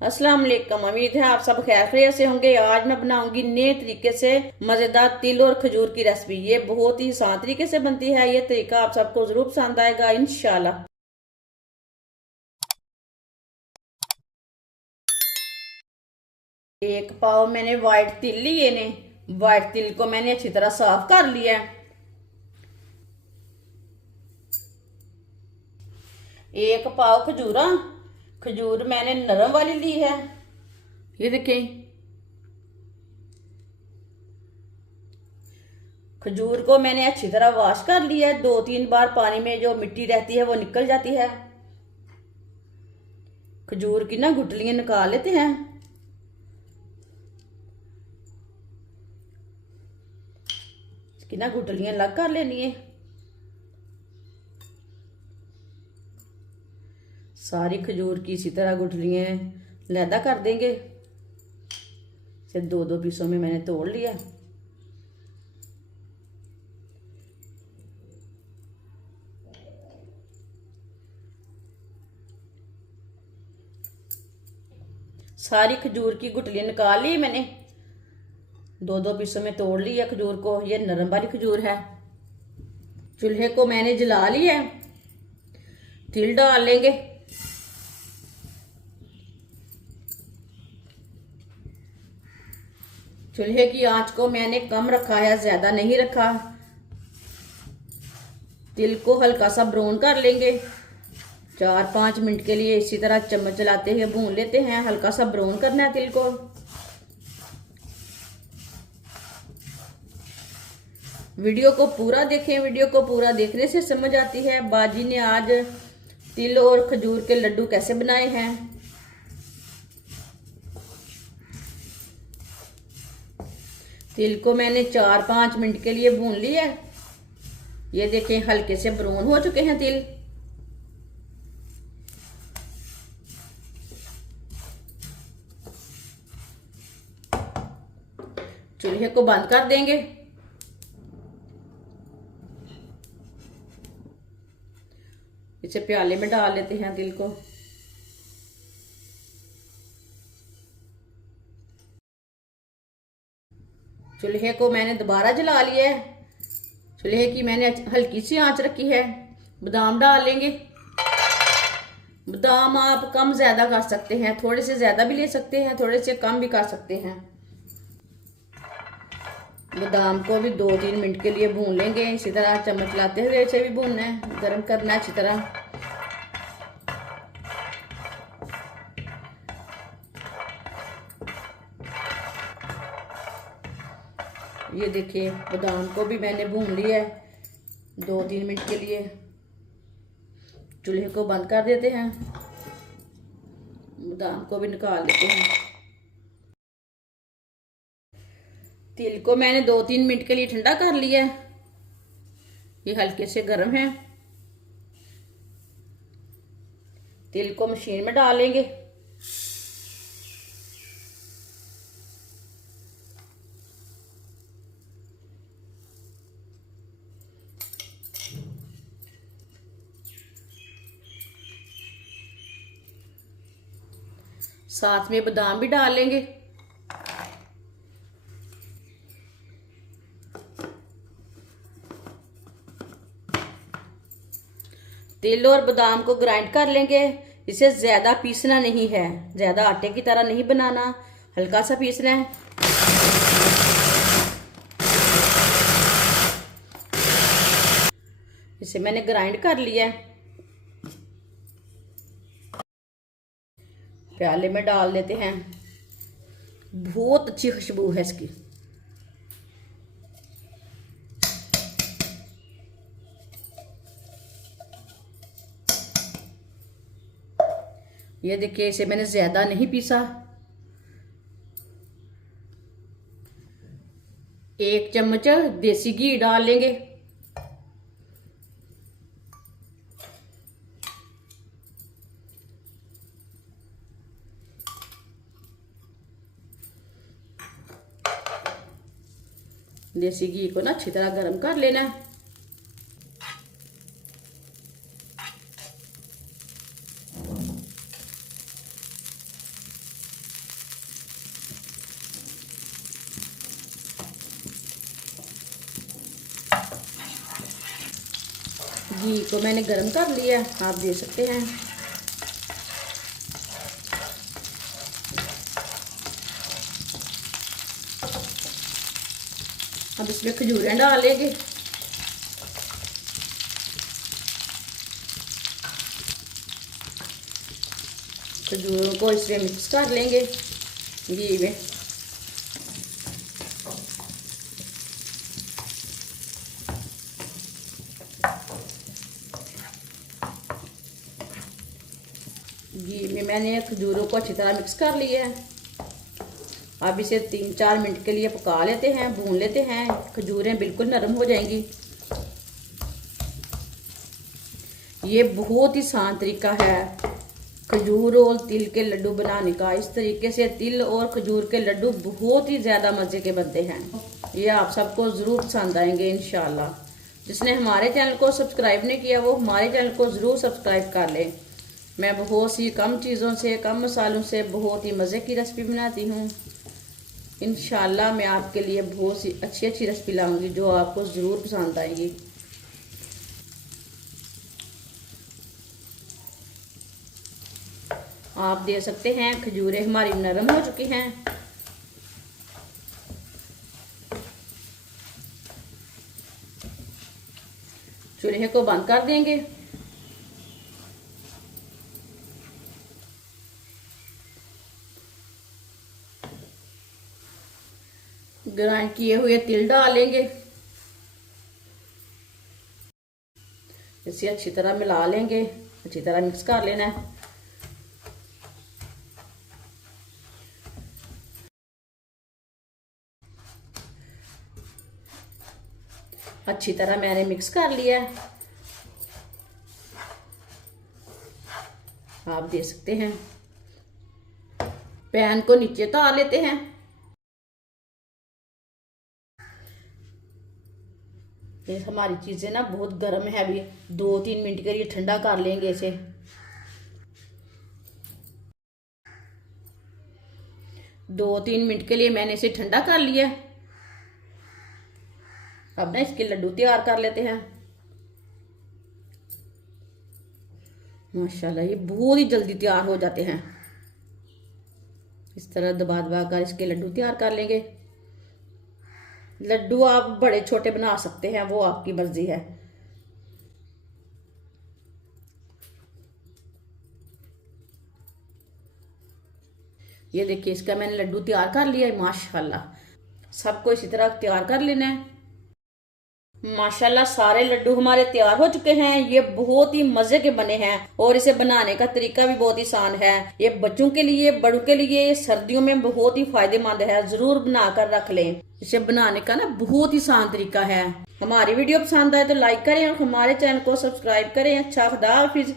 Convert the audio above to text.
अस्सलाम वालेकुम। उम्मीद है आप सब खैर खैरियत से होंगे। आज मैं बनाऊंगी नए तरीके से मजेदार तिल और खजूर की रेसिपी। ये बहुत ही आसान तरीके से बनती है। ये तरीका आप सबको जरूर पसंद आएगा इंशाल्लाह। एक पाव मैंने व्हाइट तिल लिए ने। व्हाइट तिल को मैंने अच्छी तरह साफ कर लिया है। एक पाव खजूरा, खजूर मैंने नरम वाली ली है। ये देखें, खजूर को मैंने अच्छी तरह वॉश कर लिया है। 2-3 बार पानी में जो मिट्टी रहती है वो निकल जाती है। खजूर की ना गुठलियां निकाल लेते हैं। इसकी ना गुठलियां अलग कर लेनी है। सारी खजूर की इसी तरह गुठलियां लैदा कर देंगे। इसे 2-2 पीसों में मैंने तोड़ लिया। सारी खजूर की गुठलियां निकाल ली मैंने। 2-2 पीसों में तोड़ लिया खजूर को। ये नरम वाली खजूर है। चूल्हे को मैंने जला लिया है। तिल डाल लेंगे। चूल्हे की आंच को मैंने कम रखा है, ज्यादा नहीं रखा। तिल को हल्का सा ब्राउन कर लेंगे। 4-5 मिनट के लिए इसी तरह चम्मच चलाते हुए भून लेते हैं। हल्का सा ब्राउन करना है तिल को। वीडियो को पूरा देखें। वीडियो को पूरा देखने से समझ आती है बाजी ने आज तिल और खजूर के लड्डू कैसे बनाए हैं। तिल को मैंने 4-5 मिनट के लिए भून लिया। ये देखें, हल्के से ब्राउन हो चुके हैं तिल। चूल्हे को बंद कर देंगे। इसे प्याले में डाल लेते हैं तिल को। चूल्हे को मैंने दोबारा जला लिया है। चूल्हे की मैंने हल्की सी आंच रखी है। बादाम डाल लेंगे। बादाम आप कम ज्यादा कर सकते हैं, थोड़े से ज्यादा भी ले सकते हैं, थोड़े से कम भी कर सकते हैं। बादाम को भी 2-3 मिनट के लिए भून लेंगे। इसी तरह चम्मच लाते हुए इसे भी भूनना है, गर्म करना है अच्छी तरह। ये देखिए, बादाम को भी मैंने भून लिया है 2-3 मिनट के लिए। चूल्हे को बंद कर देते हैं। बादाम को भी निकाल देते हैं। तिल को मैंने 2-3 मिनट के लिए ठंडा कर लिया है। ये हल्के से गर्म है। तिल को मशीन में डालेंगे। साथ में बादाम भी डाल लेंगे। तिल और बादाम को ग्राइंड कर लेंगे। इसे ज्यादा पीसना नहीं है, ज्यादा आटे की तरह नहीं बनाना, हल्का सा पीसना है। इसे मैंने ग्राइंड कर लिया है। प्याले में डाल देते हैं। बहुत अच्छी खुशबू है इसकी। ये देखिए, इसे मैंने ज्यादा नहीं पीसा। 1 चम्मच देसी घी डाल लेंगे। देसी घी को ना अच्छी तरह गर्म कर लेना है। घी को मैंने गरम कर लिया, आप देख सकते हैं। अब इसमें खजूरें डालेंगे। खजूरों को इसमें मिक्स कर लेंगे घी में। घी में मैंने खजूरों को अच्छी तरह मिक्स कर लिया है। अब इसे 3-4 मिनट के लिए पका लेते हैं, भून लेते हैं। खजूरें बिल्कुल नरम हो जाएंगी। ये बहुत ही आसान तरीका है खजूर और तिल के लड्डू बनाने का। इस तरीके से तिल और खजूर के लड्डू बहुत ही ज़्यादा मज़े के बनते हैं। ये आप सबको ज़रूर पसंद आएंगे इंशाल्लाह। जिसने हमारे चैनल को सब्सक्राइब नहीं किया वो हमारे चैनल को ज़रूर सब्सक्राइब कर ले। मैं बहुत सी कम चीज़ों से, कम मसालों से बहुत ही मज़े की रेसिपी बनाती हूँ। इंशाल्लाह मैं आपके लिए बहुत सी अच्छी अच्छी रेसिपी लाऊंगी जो आपको ज़रूर पसंद आएगी। आप देख सकते हैं खजूरें हमारी नरम हो चुकी हैं। चूल्हे को बंद कर देंगे। ग्राइंड किए हुए तिल डालेंगे। इसे अच्छी तरह मिला लेंगे, अच्छी तरह मिक्स कर लेना है। अच्छी तरह मैंने मिक्स कर लिया है, आप देख सकते हैं। पैन को नीचे उतार लेते हैं। ये हमारी चीजें ना बहुत गर्म है, अभी 2-3 मिनट के लिए ठंडा कर लेंगे इसे। दो 3 मिनट के लिए मैंने इसे ठंडा कर लिया। अब ना इसके लड्डू तैयार कर लेते हैं। माशाल्लाह ये बहुत ही जल्दी तैयार हो जाते हैं। इस तरह दबा दबा कर इसके लड्डू तैयार कर लेंगे। लड्डू आप बड़े छोटे बना सकते हैं, वो आपकी मर्जी है। ये देखिए इसका मैंने लड्डू तैयार कर लिया है। माशाल्लाह सबको इसी तरह तैयार कर लेना है। माशाल्लाह सारे लड्डू हमारे तैयार हो चुके हैं। ये बहुत ही मजे के बने हैं और इसे बनाने का तरीका भी बहुत ही आसान है। ये बच्चों के लिए, बड़ों के लिए सर्दियों में बहुत ही फायदेमंद है। जरूर बनाकर रख लें। इसे बनाने का ना बहुत ही आसान तरीका है। हमारी वीडियो पसंद आए तो लाइक करें और हमारे चैनल को सब्सक्राइब करें। अच्छा, खुदा हाफिज।